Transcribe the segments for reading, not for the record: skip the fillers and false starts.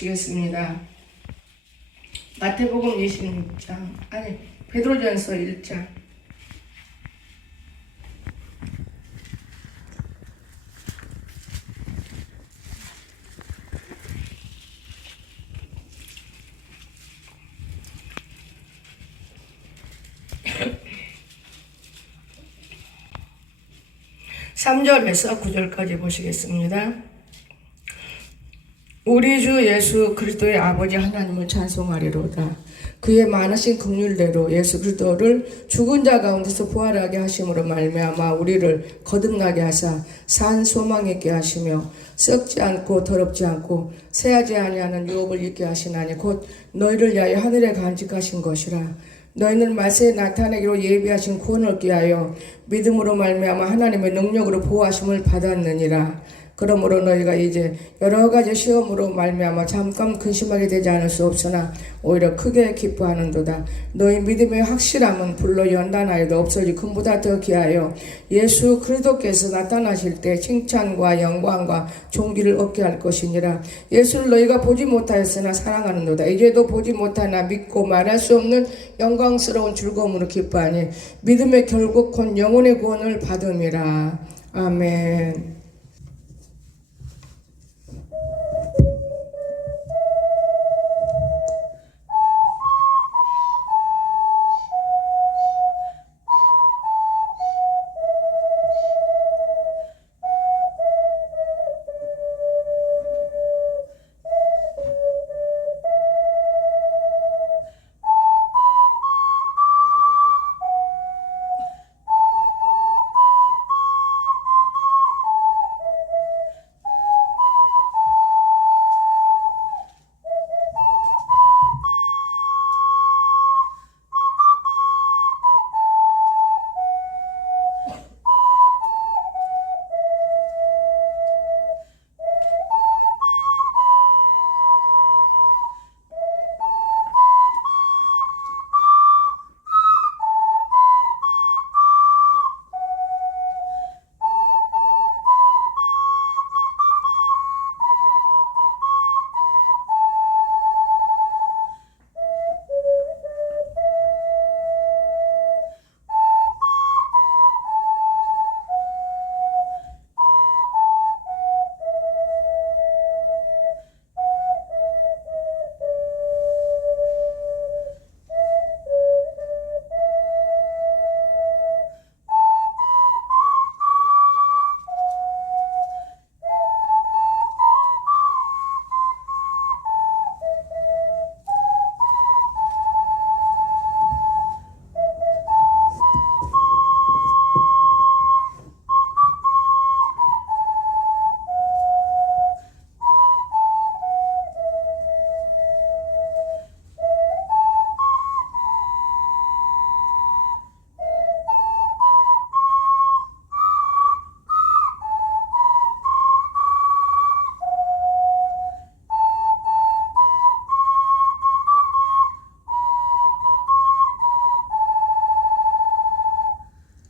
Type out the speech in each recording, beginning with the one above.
보시겠습니다. 마태복음 26장, 베드로전서 1장. (3절에서) (9절까지) 보시겠습니다. 우리 주 예수 그리스도의 아버지 하나님을 찬송하리로다. 그의 많으신 긍휼대로 예수 그리스도를 죽은 자 가운데서 부활하게 하심으로 말미암아 우리를 거듭나게 하사 산 소망 있게 하시며 썩지 않고 더럽지 않고 새하지 아니하는 유업을 있게 하시나니 곧 너희를 위하여 하늘에 간직하신 것이라. 너희는 말세에 나타내기로 예비하신 구원을 얻게 하여 믿음으로 말미암아 하나님의 능력으로 보호하심을 받았느니라. 그러므로 너희가 이제 여러 가지 시험으로 말미암아 잠깐 근심하게 되지 않을 수 없으나 오히려 크게 기뻐하는도다. 너희 믿음의 확실함은 불로 연단하여도 없어지 금보다 더 귀하여 예수 그리스도께서 나타나실 때 칭찬과 영광과 존귀를 얻게 할 것이니라. 예수를 너희가 보지 못하였으나 사랑하는도다. 이제도 보지 못하나 믿고 말할 수 없는 영광스러운 즐거움으로 기뻐하니 믿음의 결국 곧 영혼의 구원을 받음이라. 아멘.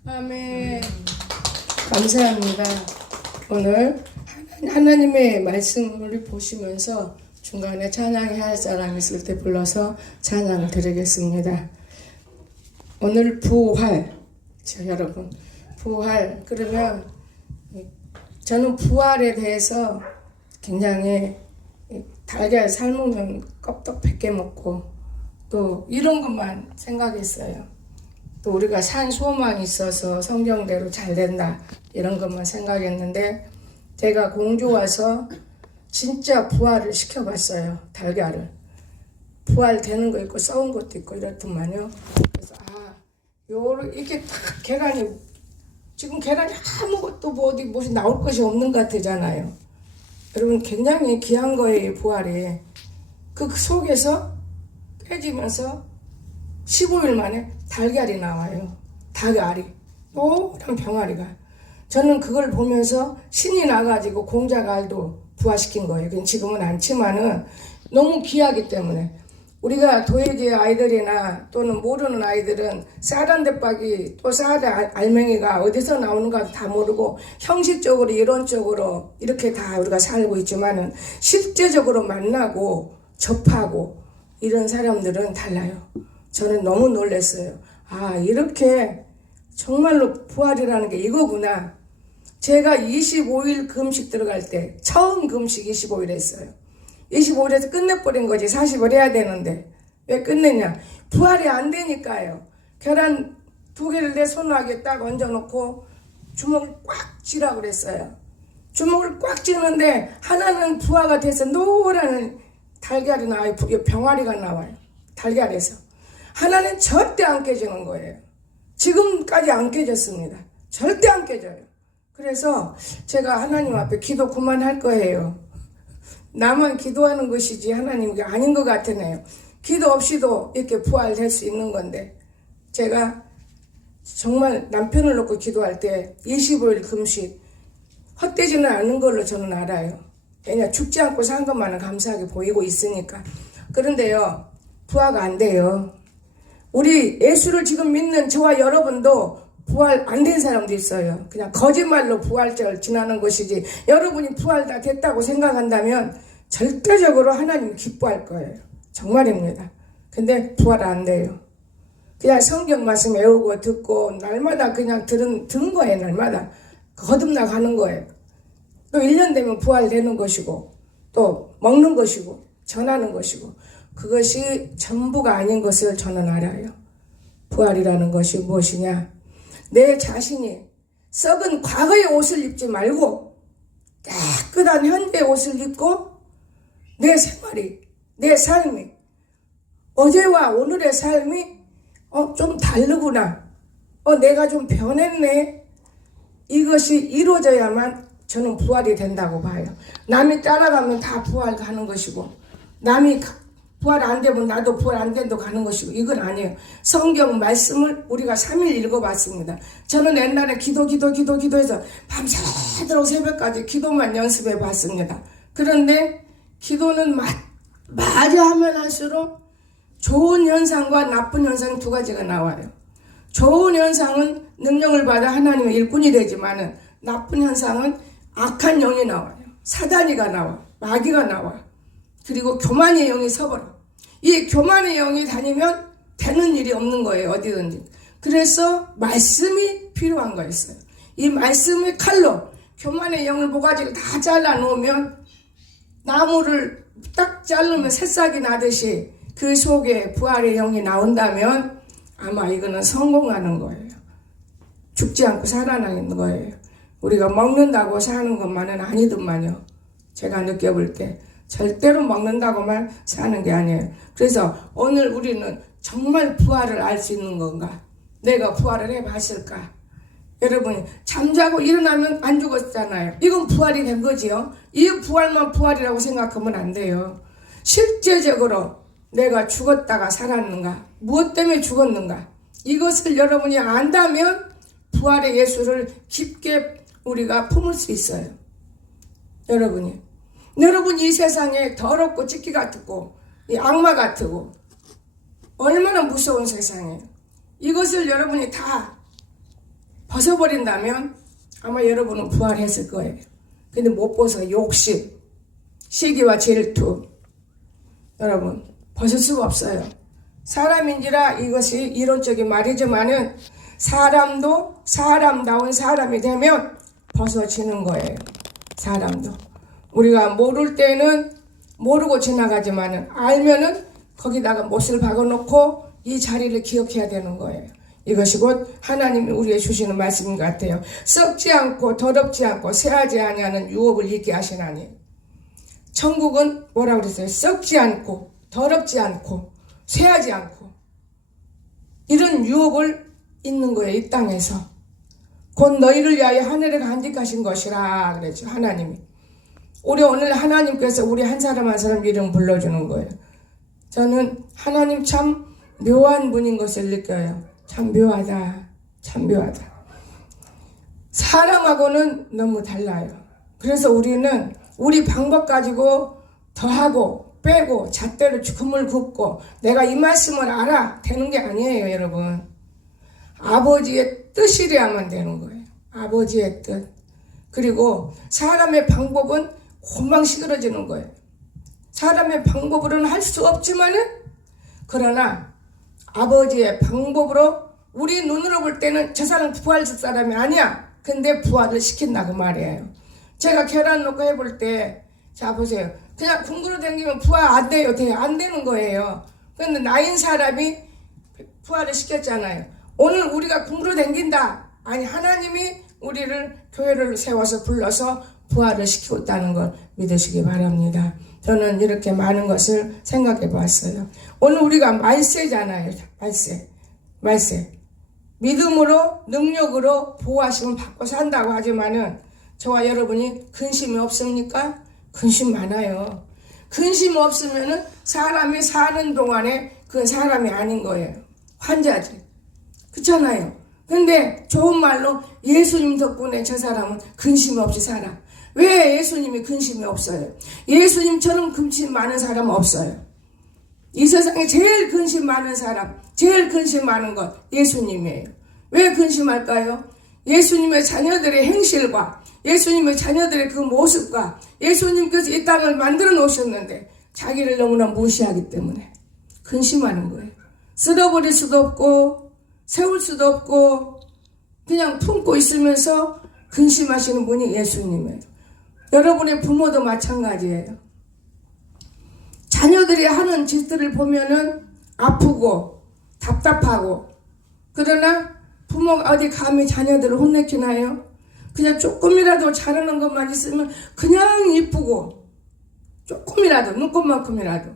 아멘. 감사합니다. 오늘 하나님의 말씀을 보시면서 중간에 찬양해야 할 사람이 있을 때 불러서 찬양을 드리겠습니다. 오늘 부활, 여러분 부활 그러면 저는 부활에 대해서 굉장히 달걀 삶으면 껍덕 100개 먹고 또 이런 것만 생각했어요. 또 우리가 산 소망이 있어서 성경대로 잘 된다 이런 것만 생각했는데 제가 공주 와서 진짜 부활을 시켜봤어요. 달걀을 부활되는 거 있고 썩은 것도 있고 이렇더만요. 그래서 이렇게 딱 계란이 지금 계란이 아무것도 무슨 나올 것이 없는 것 같잖아요. 여러분 굉장히 귀한 거예요. 부활이 그 속에서 깨지면서 15일 만에 달걀이 나와요. 달걀이 노란 병아리가. 저는 그걸 보면서 신이 나가지고 공자가 알도 부화시킨 거예요. 지금은 않지만은 너무 귀하기 때문에 우리가 도예지 아이들이나 또는 모르는 아이들은 쌀한 대박이 또 쌀의 알맹이가 어디서 나오는가 다 모르고 형식적으로 이론적으로 이렇게 다 우리가 살고 있지만은 실제적으로 만나고 접하고 이런 사람들은 달라요. 저는 너무 놀랐어요. 아, 이렇게 정말로 부활이라는 게 이거구나. 제가 25일 금식 들어갈 때 처음 금식 25일 했어요. 25일에서 끝내버린 거지. 40을 해야 되는데 왜 끝냈냐? 부활이 안 되니까요. 계란 2개를 내 손아귀에 딱 얹어놓고 주먹을 꽉 쥐라 그랬어요. 주먹을 꽉 쥐는데 하나는 부화가 돼서 노란 달걀이 나와요. 병아리가 나와요. 달걀에서. 하나는 절대 안 깨지는 거예요. 지금까지 안 깨졌습니다. 절대 안 깨져요. 그래서 제가 하나님 앞에 기도 그만할 거예요. 나만 기도하는 것이지 하나님이 아닌 것 같으네요. 기도 없이도 이렇게 부활될 수 있는 건데 제가 정말 남편을 놓고 기도할 때 25일 금식 헛되지는 않은 걸로 저는 알아요. 왜냐 죽지 않고 산 것만은 감사하게 보이고 있으니까. 그런데요 부활가 안 돼요. 우리 예수를 지금 믿는 저와 여러분도 부활 안 된 사람도 있어요. 그냥 거짓말로 부활절 지나는 것이지 여러분이 부활 다 됐다고 생각한다면 절대적으로 하나님이 기뻐할 거예요. 정말입니다. 근데 부활 안 돼요. 그냥 성경 말씀 외우고 듣고 날마다 그냥 들은 거예요. 날마다 거듭나 가는 거예요. 또 1년 되면 부활되는 것이고 또 먹는 것이고 전하는 것이고 그것이 전부가 아닌 것을 저는 알아요. 부활이라는 것이 무엇이냐? 내 자신이 썩은 과거의 옷을 입지 말고 깨끗한 현재의 옷을 입고 내 생활이, 내 삶이 어제와 오늘의 삶이 좀 다르구나. 내가 좀 변했네. 이것이 이루어져야만 저는 부활이 된다고 봐요. 남이 따라가면 다 부활하는 것이고 남이 부활 안 되면 나도 부활 안 된다고 가는 것이고 이건 아니에요. 성경 말씀을 우리가 3일 읽어봤습니다. 저는 옛날에 기도해서 밤새도록 새벽까지 기도만 연습해 봤습니다. 그런데 기도는 마저 하면 할수록 좋은 현상과 나쁜 현상 두 가지가 나와요. 좋은 현상은 능력을 받아 하나님의 일꾼이 되지만은 나쁜 현상은 악한 영이 나와요. 사단이가 나와, 마귀가 나와. 그리고 교만의 영이 서버려. 이 교만의 영이 다니면 되는 일이 없는 거예요. 어디든지. 그래서 말씀이 필요한 거였어요. 이 말씀의 칼로 교만의 영을 모가지를 다 잘라놓으면 나무를 딱 자르면 새싹이 나듯이 그 속에 부활의 영이 나온다면 아마 이거는 성공하는 거예요. 죽지 않고 살아나는 거예요. 우리가 먹는다고 사는 것만은 아니더만요. 제가 느껴볼 때 절대로 먹는다고만 사는 게 아니에요. 그래서 오늘 우리는 정말 부활을 알 수 있는 건가? 내가 부활을 해봤을까? 여러분이 잠자고 일어나면 안 죽었잖아요. 이건 부활이 된 거지요. 이 부활만 부활이라고 생각하면 안 돼요. 실제적으로 내가 죽었다가 살았는가? 무엇 때문에 죽었는가? 이것을 여러분이 안다면 부활의 예수를 깊게 우리가 품을 수 있어요. 여러분이 이 세상에 더럽고 찢기 같고 이 악마 같고 얼마나 무서운 세상이에요. 이것을 여러분이 다 벗어버린다면 아마 여러분은 부활했을 거예요. 근데 못 벗어. 욕심, 시기와 질투 여러분 벗을 수가 없어요. 사람인지라 이것이 이론적인 말이지만은 사람도 사람다운 사람이 되면 벗어지는 거예요. 사람도 우리가 모를 때는 모르고 지나가지만은 알면은 거기다가 못을 박아놓고 이 자리를 기억해야 되는 거예요. 이것이 곧 하나님이 우리에게 주시는 말씀인 것 같아요. 썩지 않고 더럽지 않고 쇠하지 아니하는 유업을 있게 하시나니. 천국은 뭐라고 그랬어요? 썩지 않고 더럽지 않고 쇠하지 않고 이런 유업을 있는 거예요. 이 땅에서 곧 너희를 위하여 하늘에 간직하신 것이라 그랬죠. 하나님이. 우리 오늘 하나님께서 우리 한 사람 한 사람 이름 불러주는 거예요. 저는 하나님 참 묘한 분인 것을 느껴요. 참 묘하다. 참 묘하다. 사람하고는 너무 달라요. 그래서 우리는 우리 방법 가지고 더하고 빼고 잣대로 금을 긋고 내가 이 말씀을 알아 되는 게 아니에요, 여러분. 아버지의 뜻이래야만 되는 거예요. 아버지의 뜻. 그리고 사람의 방법은 금방 시들어지는 거예요. 사람의 방법으로는 할 수 없지만은, 그러나 아버지의 방법으로 우리 눈으로 볼 때는 저 사람 부활할 사람이 아니야. 근데 부활을 시킨다 그 말이에요. 제가 계란 넣고 해볼 때, 자 보세요. 그냥 궁그러 다니면 부활 안 돼요. 안 되는 거예요. 근데 나인 사람이 부활을 시켰잖아요. 오늘 우리가 궁그러 다닌다. 아니, 하나님이 우리를 교회를 세워서 불러서 부활을 시키고 있다는 걸 믿으시기 바랍니다. 저는 이렇게 많은 것을 생각해 보았어요. 오늘 우리가 말세잖아요. 말세. 믿음으로, 능력으로 보호하심을 받고 산다고 하지만은, 저와 여러분이 근심이 없습니까? 근심 많아요. 근심 없으면은 사람이 사는 동안에 그건 사람이 아닌 거예요. 환자지. 그렇잖아요. 근데 좋은 말로 예수님 덕분에 저 사람은 근심 없이 살아. 왜 예수님이 근심이 없어요? 예수님처럼 근심 많은 사람 없어요. 이 세상에 제일 근심 많은 사람, 제일 근심 많은 건 예수님이에요. 왜 근심할까요? 예수님의 자녀들의 행실과 예수님의 자녀들의 그 모습과 예수님께서 이 땅을 만들어 놓으셨는데 자기를 너무나 무시하기 때문에 근심하는 거예요. 쓸어버릴 수도 없고 세울 수도 없고 그냥 품고 있으면서 근심하시는 분이 예수님이에요. 여러분의 부모도 마찬가지예요. 자녀들이 하는 짓들을 보면은 아프고 답답하고, 그러나 부모가 어디 감히 자녀들을 혼내키나요? 그냥 조금이라도 잘하는 것만 있으면 그냥 이쁘고, 조금이라도 눈곱만큼이라도.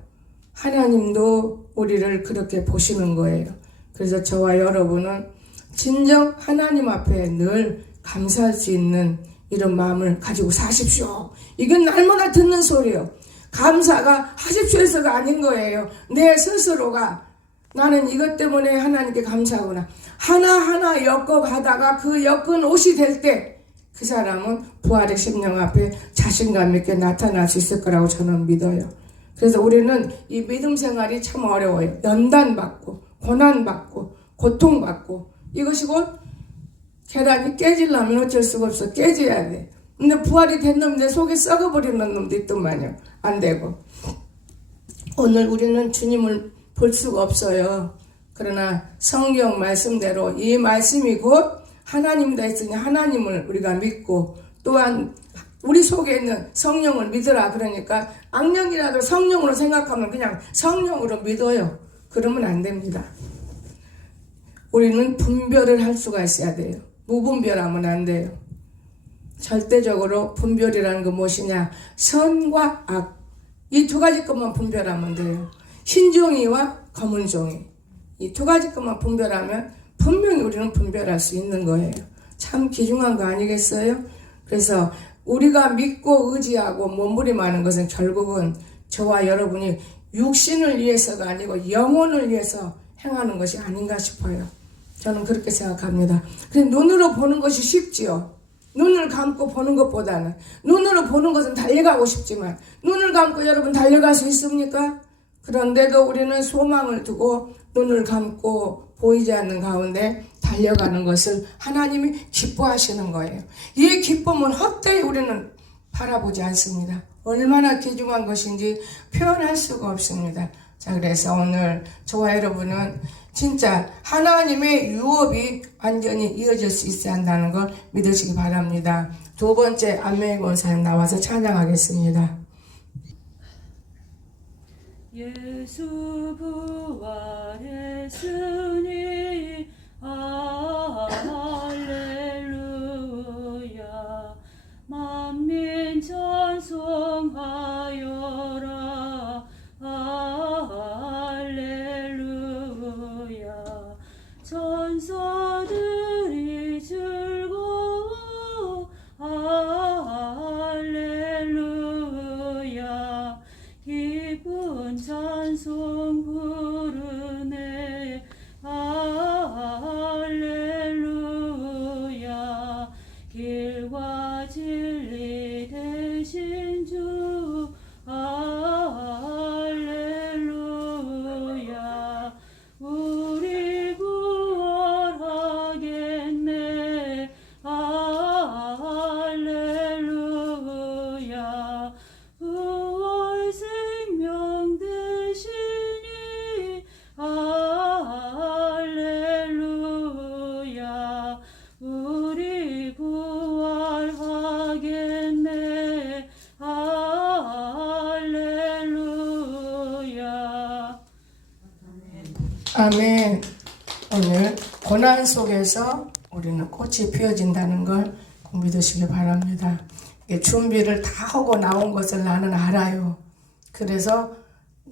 하나님도 우리를 그렇게 보시는 거예요. 그래서 저와 여러분은 진정 하나님 앞에 늘 감사할 수 있는 이런 마음을 가지고 사십시오. 이건 날마다 듣는 소리예요. 감사가 하십시오 해서가 아닌 거예요. 내 스스로가 나는 이것 때문에 하나님께 감사하구나. 하나하나 엮어가다가 그 엮은 옷이 될 때 그 사람은 부활의 심령 앞에 자신감 있게 나타날 수 있을 거라고 저는 믿어요. 그래서 우리는 이 믿음 생활이 참 어려워요. 연단받고 고난받고 고통받고, 이것이 곧 계란이 깨지려면 어쩔 수가 없어. 깨져야 돼. 근데 부활이 된 놈 내 속에 썩어버리는 놈도 있더만요. 안 되고. 오늘 우리는 주님을 볼 수가 없어요. 그러나 성경 말씀대로 이 말씀이 곧 하나님이다 했으니 하나님을 우리가 믿고, 또한 우리 속에 있는 성령을 믿으라. 그러니까 악령이라도 성령으로 생각하면 그냥 성령으로 믿어요. 그러면 안 됩니다. 우리는 분별을 할 수가 있어야 돼요. 무분별하면 안 돼요. 절대적으로 분별이라는 건 무엇이냐? 선과 악. 이 두 가지 것만 분별하면 돼요. 흰 종이와 검은 종이. 이 두 가지 것만 분별하면 분명히 우리는 분별할 수 있는 거예요. 참 귀중한 거 아니겠어요? 그래서 우리가 믿고 의지하고 몸부림하는 것은 결국은 저와 여러분이 육신을 위해서가 아니고 영혼을 위해서 행하는 것이 아닌가 싶어요. 저는 그렇게 생각합니다. 그래서 눈으로 보는 것이 쉽지요. 눈을 감고 보는 것보다는. 눈으로 보는 것은 달려가고 싶지만 눈을 감고 여러분 달려갈 수 있습니까? 그런데도 우리는 소망을 두고 눈을 감고 보이지 않는 가운데 달려가는 것을 하나님이 기뻐하시는 거예요. 이 기쁨은 헛되이 우리는 바라보지 않습니다. 얼마나 귀중한 것인지 표현할 수가 없습니다. 자, 그래서 오늘 저와 여러분은 진짜 하나님의 유업이 완전히 이어질 수 있어야 한다는 걸 믿으시기 바랍니다. 두 번째 안명희 권사님 나와서 찬양하겠습니다. 예수 부활했으니 할렐루야. 만민 찬송하여라. 할렐루야. 천사들이 즐거워. 할렐루야. 기쁜 찬송 부르네. 할렐루야. 길과 진리 되신 주. 할렐루야. 할렐루야 구원 생명 되시니 할렐루야 우리 부활하겠네 할렐루야. 아멘. 오늘 고난 속에서 우리는 꽃이 피어진다는 걸 꼭 믿으시기 바랍니다. 이게 준비를 다 하고 나온 것을 나는 알아요. 그래서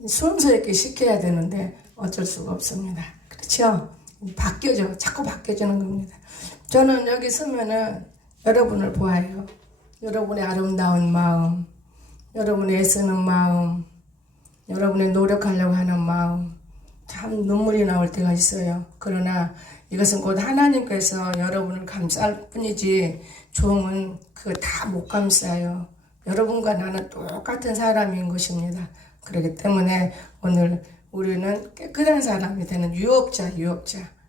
순서 있게 시켜야 되는데 어쩔 수가 없습니다. 그렇죠? 바뀌어져. 자꾸 바뀌어지는 겁니다. 저는 여기 서면은 여러분을 보아요. 여러분의 아름다운 마음, 여러분의 애쓰는 마음, 여러분의 노력하려고 하는 마음, 참 눈물이 나올 때가 있어요. 그러나 이것은 곧 하나님께서 여러분을 감쌀 뿐이지 종은 그거 다 못 감싸요. 여러분과 나는 똑같은 사람인 것입니다. 그렇기 때문에 오늘 우리는 깨끗한 사람이 되는 유업자.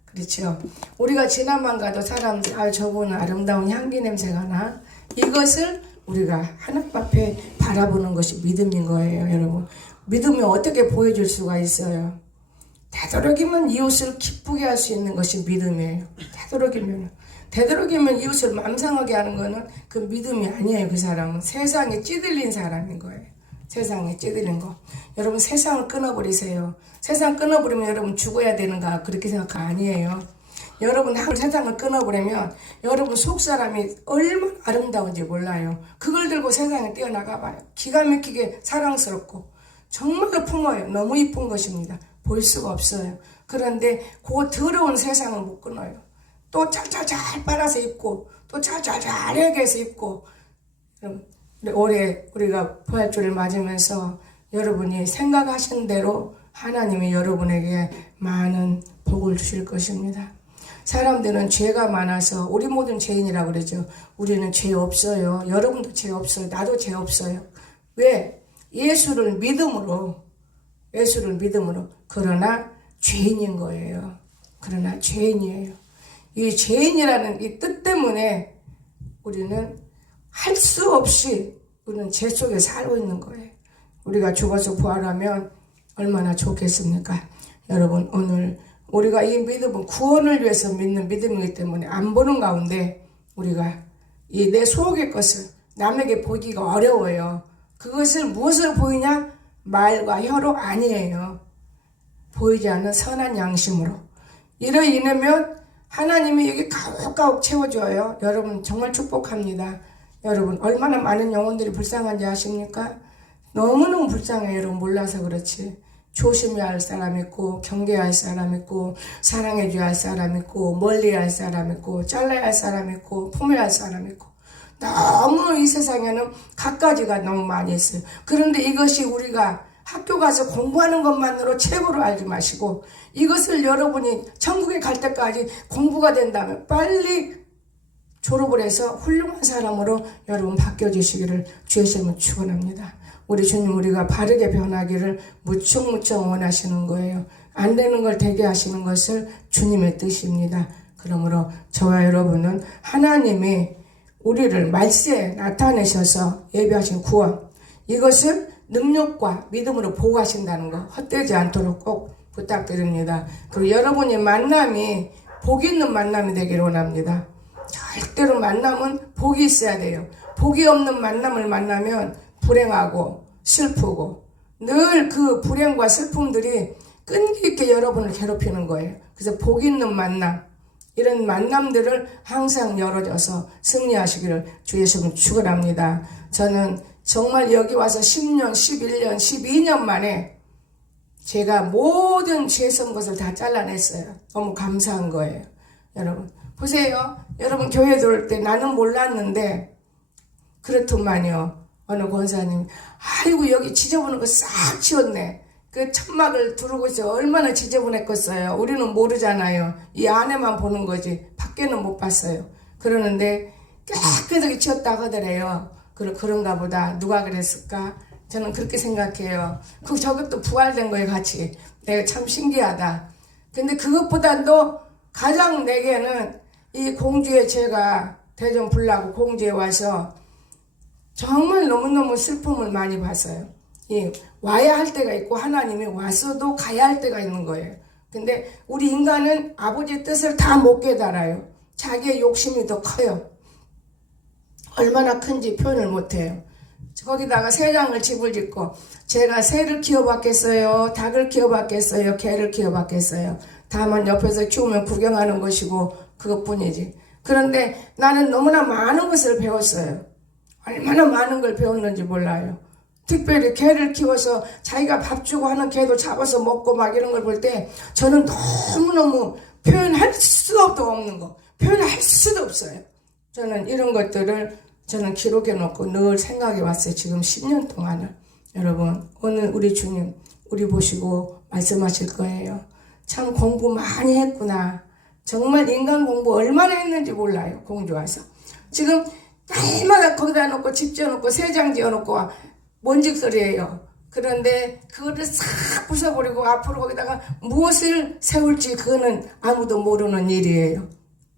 그렇죠? 우리가 지나만 가도 사람들이 저분은 아름다운 향기 냄새가 나. 이것을 우리가 하나님 앞에 바라보는 것이 믿음인 거예요, 여러분. 믿음이 어떻게 보여줄 수가 있어요? 되도록이면 이웃을 기쁘게 할 수 있는 것이 믿음이에요. 되도록이면 이웃을 맘상하게 하는 거는 그 믿음이 아니에요. 그 사람은 세상에 찌들린 사람인 거예요. 세상에 찌들린 거. 여러분 세상을 끊어버리세요. 세상 끊어버리면 여러분 죽어야 되는가 그렇게 생각 아니에요. 여러분 세상을 끊어버리면 여러분 속사람이 얼마나 아름다운지 몰라요. 그걸 들고 세상에 뛰어나가봐요. 기가 막히게 사랑스럽고 정말로 품어요. 너무 이쁜 것입니다. 볼 수가 없어요. 그런데 그 더러운 세상을 못 끊어요. 또 잘 빨아서 입고 또 잘 해서 입고. 올해 우리가 부활주를 맞으면서 여러분이 생각하신 대로 하나님이 여러분에게 많은 복을 주실 것입니다. 사람들은 죄가 많아서 우리 모든 죄인이라고 그러죠. 우리는 죄 없어요. 여러분도 죄 없어요. 나도 죄 없어요. 왜? 예수를 믿음으로 그러나 죄인인 거예요. 그러나 죄인이에요. 이 죄인이라는 이 뜻 때문에 우리는 할 수 없이 우리는 죄 속에 살고 있는 거예요. 우리가 죽어서 부활하면 얼마나 좋겠습니까? 여러분 오늘 우리가 이 믿음은 구원을 위해서 믿는 믿음이기 때문에 안 보는 가운데 우리가 이 내 속의 것을 남에게 보기가 어려워요. 그것을 무엇으로 보이냐? 말과 혀로 아니에요. 보이지 않는 선한 양심으로. 이로 인하면 하나님이 여기 가득가득 채워줘요. 여러분 정말 축복합니다. 여러분 얼마나 많은 영혼들이 불쌍한지 아십니까? 너무너무 불쌍해요. 여러분 몰라서 그렇지. 조심해야 할 사람 있고 경계해야 할 사람 있고 사랑해줘야 할 사람 있고 멀리해야 할 사람 있고 잘라야 할 사람 있고 품어야 할 사람 있고 너무 이 세상에는 갖가지가 너무 많이 있어요. 그런데 이것이 우리가 학교 가서 공부하는 것만으로 최고로 알지 마시고 이것을 여러분이 천국에 갈 때까지 공부가 된다면 빨리 졸업을 해서 훌륭한 사람으로 여러분 바뀌어주시기를 주의 이름으로 축원합니다. 우리 주님 우리가 바르게 변하기를 무척 원하시는 거예요. 안 되는 걸 되게 하시는 것을 주님의 뜻입니다. 그러므로 저와 여러분은 하나님이 우리를 말세에 나타내셔서 예비하신 구원 이것을 능력과 믿음으로 보호하신다는 거 헛되지 않도록 꼭 부탁드립니다. 그리고 여러분의 만남이 복 있는 만남이 되기를 원합니다. 절대로 만남은 복이 있어야 돼요. 복이 없는 만남을 만나면 불행하고 슬프고 늘 그 불행과 슬픔들이 끈기 있게 여러분을 괴롭히는 거예요. 그래서 복 있는 만남 이런 만남들을 항상 열어줘서 승리하시기를 주 예수님 축원합니다. 저는 정말 여기 와서 10년, 11년, 12년 만에 제가 모든 죄성 것을 다 잘라냈어요. 너무 감사한 거예요. 여러분 보세요. 여러분 교회 들어올 때 나는 몰랐는데 그렇더만요. 어느 권사님 아이고 여기 지저분한 거 싹 치웠네. 그 천막을 두르고 있어 얼마나 지저분했겠어요. 우리는 모르잖아요. 이 안에만 보는 거지 밖에는 못 봤어요. 그러는데 깨끗하게 치웠다 하더래요. 그런가 보다. 누가 그랬을까? 저는 그렇게 생각해요. 저것도 부활된 거에 같이. 내가 참 신기하다. 근데 그것보다도 가장 내게는 이 공주의 죄가 대전 불나고 공주에 와서 정말 너무너무 슬픔을 많이 봤어요. 와야 할 때가 있고 하나님이 왔어도 가야 할 때가 있는 거예요. 근데 우리 인간은 아버지의 뜻을 다 못 깨달아요. 자기의 욕심이 더 커요. 얼마나 큰지 표현을 못해요. 거기다가 새장을 집을 짓고 제가 새를 키워봤겠어요? 닭을 키워봤겠어요? 개를 키워봤겠어요? 다만 옆에서 키우면 구경하는 것이고 그것뿐이지. 그런데 나는 너무나 많은 것을 배웠어요. 얼마나 많은 걸 배웠는지 몰라요. 특별히 개를 키워서 자기가 밥 주고 하는 개도 잡아서 먹고 막 이런 걸 볼 때 저는 너무너무 표현할 수도 없는 거, 표현할 수도 없어요. 저는 이런 것들을 저는 기록해 놓고 늘 생각해 왔어요. 지금 10년 동안을. 여러분, 오늘 우리 주님 우리 보시고 말씀하실 거예요. 참 공부 많이 했구나. 정말 인간 공부 얼마나 했는지 몰라요. 공주 와서. 지금 날마다 거기다 놓고 집 지어놓고 새장 지어놓고 먼지거리예요. 그런데 그거를 싹 부숴버리고 앞으로 거기다가 무엇을 세울지 그거는 아무도 모르는 일이에요.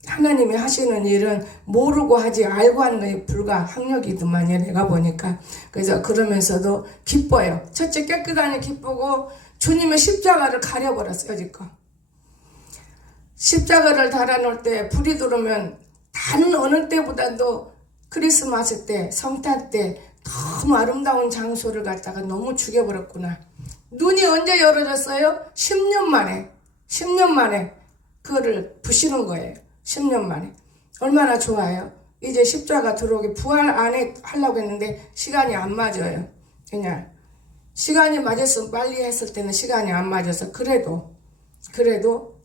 하나님이 하시는 일은 모르고 하지 알고 하는 것이 불과 학력이더만요. 내가 보니까. 그래서 그러면서도 기뻐요. 첫째 깨끗하니 기쁘고 주님의 십자가를 가려버렸어요. 여지껏. 십자가를 달아놓을 때 불이 들어오면 다른 어느 때보다도 크리스마스 때, 성탄 때 너무 아름다운 장소를 갖다가 너무 죽여버렸구나. 눈이 언제 열어졌어요? 10년 만에. 10년 만에 그거를 부시는 거예요. 10년 만에. 얼마나 좋아요. 이제 십자가 들어오기 부활 안에 하려고 했는데 시간이 안 맞아요. 그냥 시간이 맞았으면 빨리 했을 때는 시간이 안 맞아서 그래도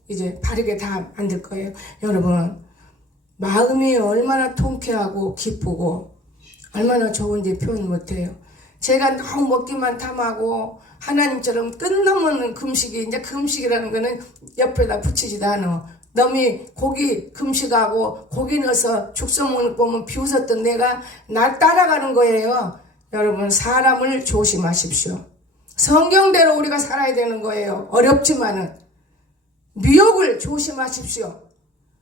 이제 바르게 다 만들 거예요. 여러분, 마음이 얼마나 통쾌하고 기쁘고 얼마나 좋은지 표현 못해요. 제가 너무 먹기만 탐하고 하나님처럼 끝넘는 금식이, 이제 금식이라는 거는 옆에다 붙이지도 않아. 너무 고기 금식하고 고기 넣어서 죽서 먹는 거 보면 비웃었던 내가 날 따라가는 거예요. 여러분, 사람을 조심하십시오. 성경대로 우리가 살아야 되는 거예요. 어렵지만은 미혹을 조심하십시오.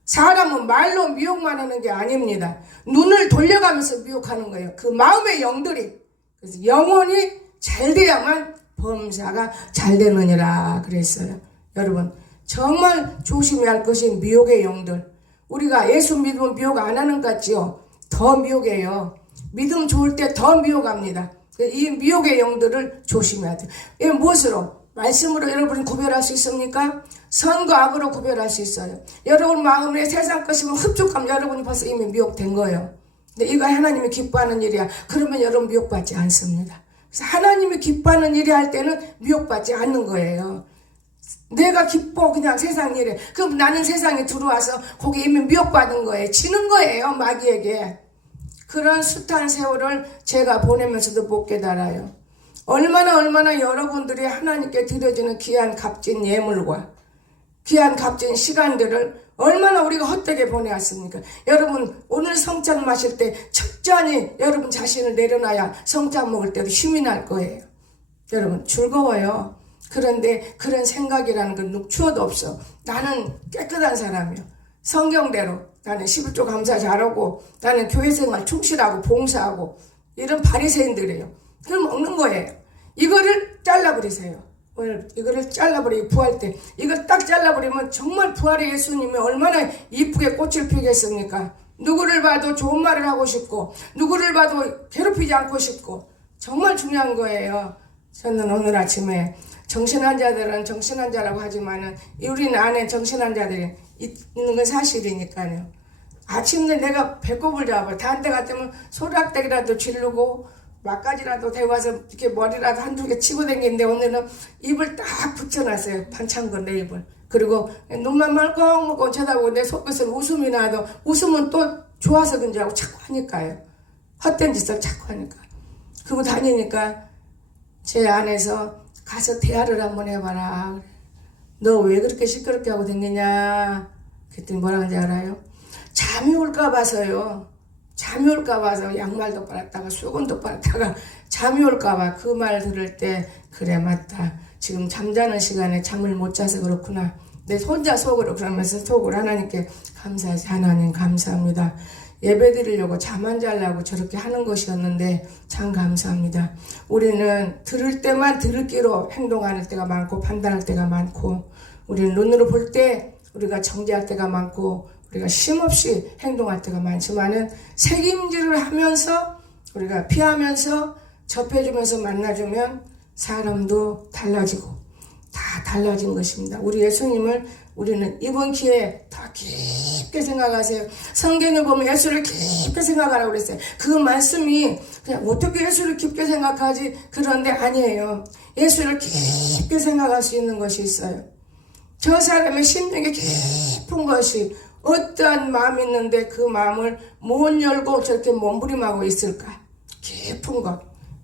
사람은 말로 미혹만 하는 게 아닙니다. 눈을 돌려가면서 미혹하는 거예요. 그 마음의 영들이. 그래서 영혼이 잘 돼야만 범사가 잘 되느니라 그랬어요. 여러분, 정말 조심해야 할 것이 미혹의 영들. 우리가 예수 믿으면 미혹 안 하는 것 같지요? 더 미혹해요. 믿음 좋을 때 더 미혹합니다. 이 미혹의 영들을 조심해야 돼요. 이 무엇으로? 말씀으로 여러분이 구별할 수 있습니까? 선과 악으로 구별할 수 있어요. 여러분 마음에 세상 것이면 흡족하면 여러분이 벌써 이미 미혹된 거예요. 근데 이거 하나님이 기뻐하는 일이야. 그러면 여러분 미혹받지 않습니다. 그래서 하나님이 기뻐하는 일이 할 때는 미혹받지 않는 거예요. 내가 기뻐 그냥 세상 일에. 그럼 나는 세상에 들어와서 거기 이미 미혹받은 거예요. 지는 거예요. 마귀에게. 그런 숱한 세월을 제가 보내면서도 못 깨달아요. 얼마나 여러분들이 하나님께 드려지는 귀한 값진 예물과 귀한 값진 시간들을 얼마나 우리가 헛되게 보내왔습니까? 여러분, 오늘 성찬 마실 때 적잖이 여러분 자신을 내려놔야 성찬 먹을 때도 힘이 날 거예요. 여러분, 즐거워요. 그런데 그런 생각이라는 건 눅추어도 없어. 나는 깨끗한 사람이요. 성경대로 나는 11조 감사 잘하고 나는 교회생활 충실하고 봉사하고 이런 바리새인들이에요. 그걸 먹는 거예요. 이거를 잘라버리세요. 오늘 이거를 잘라버리고 부활 때 이걸 딱 잘라버리면 정말 부활의 예수님이 얼마나 이쁘게 꽃을 피겠습니까? 누구를 봐도 좋은 말을 하고 싶고 누구를 봐도 괴롭히지 않고 싶고 정말 중요한 거예요. 저는 오늘 아침에 정신환자들은 정신환자라고 하지만은 우리는 안에 정신환자들이 있는 건 사실이니까요. 아침에 내가 배꼽을 잡아 다한테 같으면 소락대기라도 지르고 막까지라도 대와서 이렇게 머리라도 한두 개 치고 다니는데 오늘은 입을 딱 붙여놨어요. 반창고 내 입을. 그리고 눈만 멀컹멀컹 쳐다보고 내 속에서 웃음이 나도 웃으면 또 좋아서 그런지 알고 자꾸 하니까요. 헛된 짓을 자꾸 하니까. 그거 다니니까 제 안에서 가서 대화를 한번 해봐라. 너 왜 그렇게 시끄럽게 하고 다니냐. 그랬더니 뭐라 하는지 알아요? 잠이 올까 봐서요. 잠이 올까 봐서 양말도 빨았다가 수건도 빨았다가 잠이 올까 봐 그 말 들을 때 그래 맞다. 지금 잠자는 시간에 잠을 못 자서 그렇구나. 내 혼자 속으로 그러면서 속으로 하나님께 감사하지. 하나님 감사합니다. 예배 드리려고 잠 안 자려고 저렇게 하는 것이었는데 참 감사합니다. 우리는 들을 때만 들을 귀로 행동할 때가 많고 판단할 때가 많고, 우리는 눈으로 볼 때 우리가 정죄할 때가 많고, 우리가 쉼없이 행동할 때가 많지만은 책임질을 하면서 우리가 피하면서 접해주면서 만나주면 사람도 달라지고 다 달라진 것입니다. 우리 예수님을 우리는 이번 기회에 더 깊게 생각하세요. 성경에 보면 예수를 깊게 생각하라고 그랬어요. 그 말씀이 그냥 어떻게 예수를 깊게 생각하지? 그런데 아니에요. 예수를 깊게 생각할 수 있는 것이 있어요. 저 사람의 심령이 깊은 것이 어떠한 마음이 있는데 그 마음을 못 열고 저렇게 몸부림하고 있을까? 깊은 것.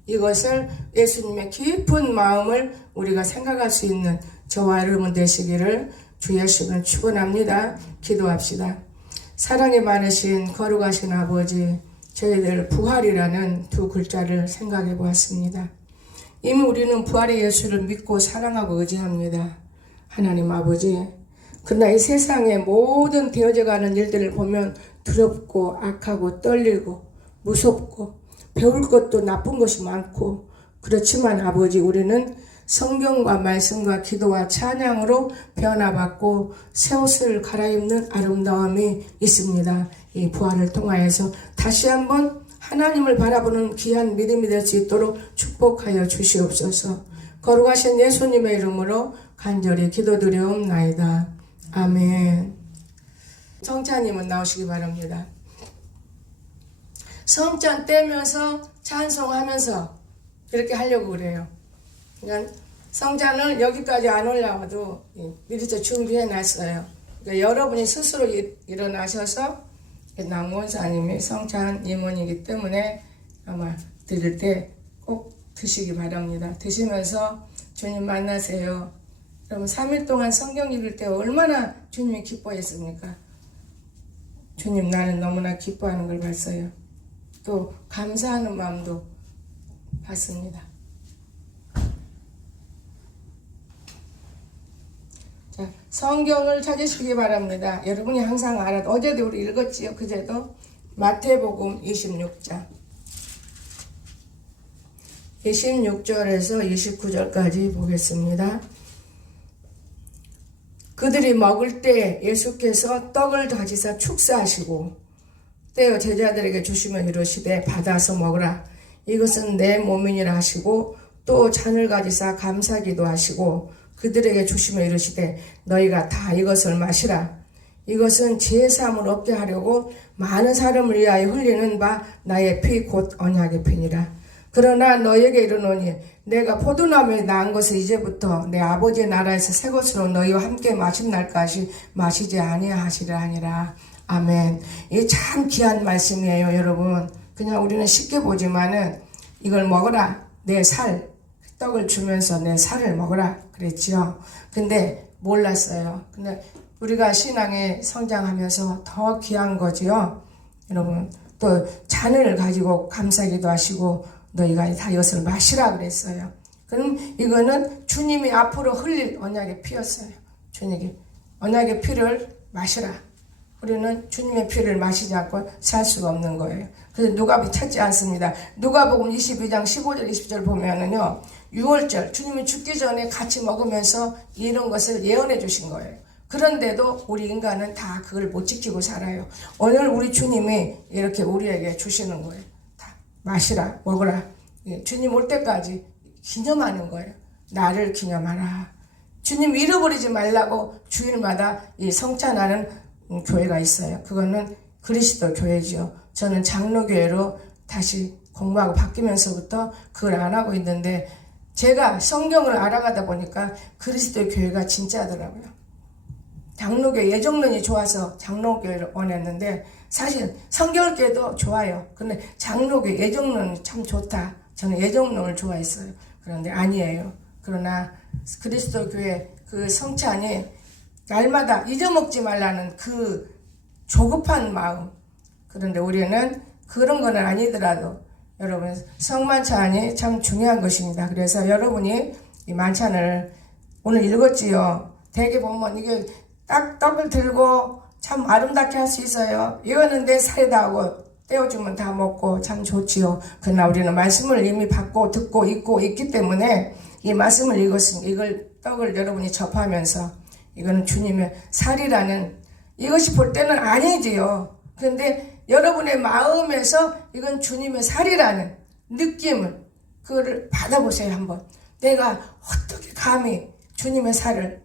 이것을 예수님의 깊은 마음을 우리가 생각할 수 있는 저와 여러분 되시기를 주 예수님을 축원합니다. 기도합시다. 사랑이 많으신 거룩하신 아버지, 저희들 부활이라는 두 글자를 생각해 보았습니다. 이미 우리는 부활의 예수를 믿고 사랑하고 의지합니다. 하나님 아버지, 그러나 이 세상의 모든 되어져가는 일들을 보면 두렵고 악하고 떨리고 무섭고 배울 것도 나쁜 것이 많고, 그렇지만 아버지, 우리는 성경과 말씀과 기도와 찬양으로 변화받고 새 옷을 갈아입는 아름다움이 있습니다. 이 부활을 통하여서 다시 한번 하나님을 바라보는 귀한 믿음이 될 수 있도록 축복하여 주시옵소서. 거룩하신 예수님의 이름으로 간절히 기도드리옵나이다. 아멘. 성찬님은 나오시기 바랍니다. 성찬 떼면서 찬송하면서 이렇게 하려고 그래요. 그러니까 성찬을 여기까지 안 올라와도 미리서 준비해 놨어요. 그러니까 여러분이 스스로 일어나셔서 남원사님이 성찬 임원이기 때문에 아마 드릴 때 꼭 드시기 바랍니다. 드시면서 주님 만나세요. 여러분 3일 동안 성경 읽을 때 얼마나 주님이 기뻐했습니까? 주님, 나는 너무나 기뻐하는 걸 봤어요. 또 감사하는 마음도 봤습니다. 자, 성경을 찾으시기 바랍니다. 여러분이 항상 알아도 어제도 우리 읽었지요. 그제도 마태복음 26장 26절에서 29절까지 보겠습니다. 그들이 먹을 때 예수께서 떡을 다지사 축사하시고 떼어 제자들에게 주시며 이르시되 받아서 먹으라. 이것은 내 몸이니라 하시고 또 잔을 가지사 감사기도 하시고 그들에게 주시며 이르시되 너희가 다 이것을 마시라. 이것은 제사함을 얻게 하려고 많은 사람을 위하여 흘리는 바 나의 피 곧 언약의 피니라. 그러나 너희에게 이르노니 내가 포도나무에 낳은 것을 이제부터 내 아버지의 나라에서 새 것으로 너희와 함께 마신 날까지 마시지 아니하시리라 하니라. 아멘. 이게 참 귀한 말씀이에요, 여러분. 그냥 우리는 쉽게 보지만은 이걸 먹어라. 내 살, 떡을 주면서 내 살을 먹어라 그랬지요. 근데 몰랐어요. 근데 우리가 신앙에 성장하면서 더 귀한 거지요. 여러분, 또 잔을 가지고 감사기도 하시고 너희가 다 이것을 마시라 그랬어요. 그럼 이거는 주님이 앞으로 흘릴 언약의 피였어요. 주님이 언약의 피를 마시라. 우리는 주님의 피를 마시지 않고 살 수가 없는 거예요. 그래서 누가복음 찾지 않습니다. 누가복음 22장 15절 20절 보면은요, 6월절 주님이 죽기 전에 같이 먹으면서 이런 것을 예언해 주신 거예요. 그런데도 우리 인간은 다 그걸 못 지키고 살아요. 오늘 우리 주님이 이렇게 우리에게 주시는 거예요. 다 마시라, 먹으라. 주님 올 때까지 기념하는 거예요. 나를 기념하라. 주님 잃어버리지 말라고 주일마다 이 성찬하는 교회가 있어요. 그거는 그리스도 교회죠. 저는 장로교회로 다시 공부하고 바뀌면서부터 그걸 안 하고 있는데, 제가 성경을 알아가다 보니까 그리스도 교회가 진짜더라고요. 장로교회 예정론이 좋아서 장로교회를 원했는데, 사실 성결교회도 좋아요. 근데 장로교회 예정론이 참 좋다. 저는 예정론을 좋아했어요. 그런데 아니에요. 그러나 그리스도 교회 그 성찬이 날마다 잊어먹지 말라는 그 조급한 마음. 그런데 우리는 그런 건 아니더라도 여러분 성만찬이 참 중요한 것입니다. 그래서 여러분이 이 만찬을 오늘 읽었지요. 대개 보면 이게 딱 떡을 들고 참 아름답게 할 수 있어요. 이거는 내 살이다 하고 떼어주면 다 먹고 참 좋지요. 그러나 우리는 말씀을 이미 받고 듣고 읽고 있기 때문에 이 말씀을 이걸 떡을 여러분이 접하면서 이거는 주님의 살이라는 이것이 볼 때는 아니지요. 그런데 여러분의 마음에서 이건 주님의 살이라는 느낌을 그거를 받아보세요. 한번 내가 어떻게 감히 주님의 살을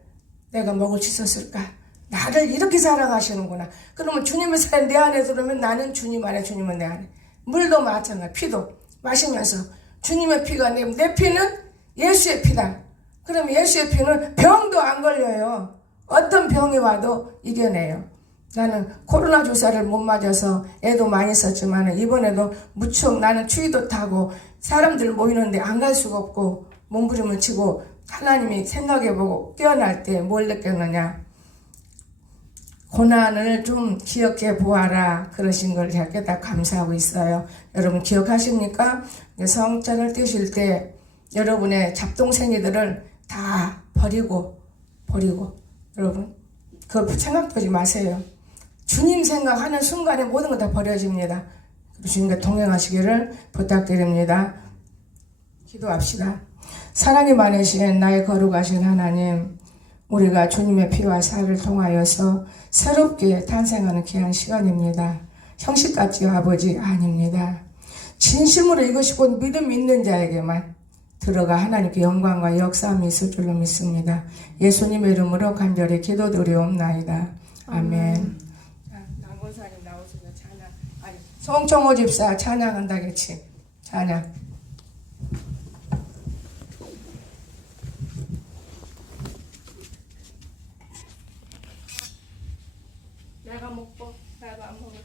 내가 먹을 수 있었을까? 나를 이렇게 사랑하시는구나. 그러면 주님의 살이 내 안에 들어오면 나는 주님 안에, 주님은 내 안에. 물도 마찬가지, 피도 마시면서 주님의 피가 내 피는 예수의 피다. 그럼 예수의 피는 병도 안 걸려요. 어떤 병이 와도 이겨내요. 나는 코로나 주사를 못 맞아서 애도 많이 썼지만 이번에도 무척 나는 추위도 타고 사람들 모이는데 안 갈 수가 없고 몸부림을 치고 하나님이 생각해보고 깨어날 때 뭘 느꼈느냐. 고난을 좀 기억해 보아라 그러신 걸 제가 깨닫고 감사하고 있어요. 여러분 기억하십니까? 성찬을 떼실 때 여러분의 잡동생이들을 다 버리고 여러분 그거 생각도 하지 마세요. 주님 생각하는 순간에 모든 거 다 버려집니다. 주님과 동행하시기를 부탁드립니다. 기도합시다. 사랑이 많으신 나의 거룩하신 하나님, 우리가 주님의 피와 살을 통하여서 새롭게 탄생하는 귀한 시간입니다. 형식 같지요 아버지? 아닙니다. 진심으로 이것이 곧 믿음 있는 자에게만 들어가 하나님께 영광과 역사함이 있을 줄로 믿습니다. 예수님의 이름으로 간절히 기도드리옵나이다. 아멘. 자, 남권사님 나오시면 찬양. 아니, 송청호 집사 찬양한다겠지. 찬양. 내가 먹고 나도 안 먹을.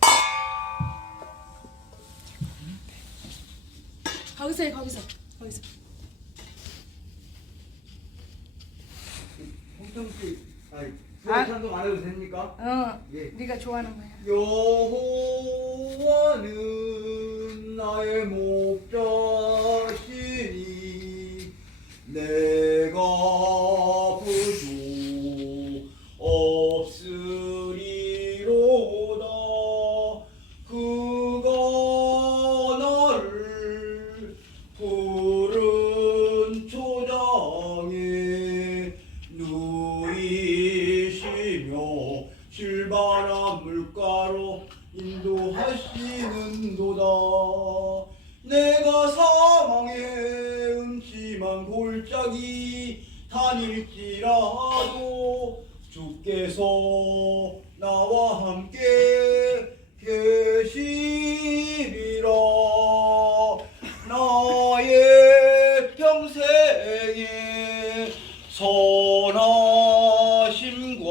거기서. 홍정씨, 찬송 안 해도 됩니까? 예. 네가 좋아하는 거야. 여호와는 나의 목자시니 내가 부족 없으리로다. 그가 나를 푸른 초장에 누이시며 실바람 물가로 인도하시는도다. 내가 사망의 음침한 골짜기 다닐지라도 주께서 나와 함께 계시리라. 나의 평생에 선하심과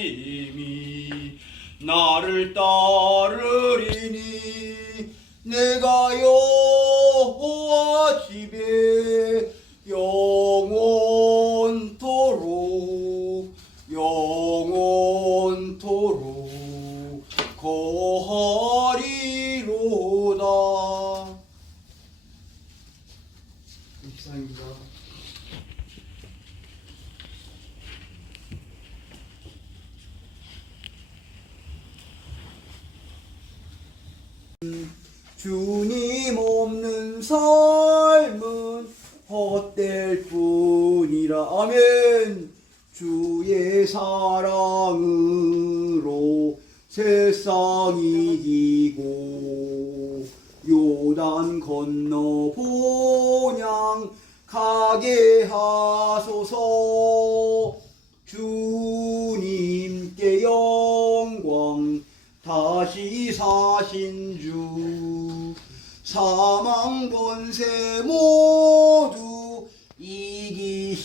인자하심이 나를 따르리니 내가 여호와 집에 영원토록 거하리로다. 입상입니다. 주님 없는 삶은 헛될 뿐이라. 아멘. 주의 사랑으로 세상 이기고 요단 건너 본향 가게 하소서. 주님께 영광 다시 사신 주 사망 권세 모두 이기시었네.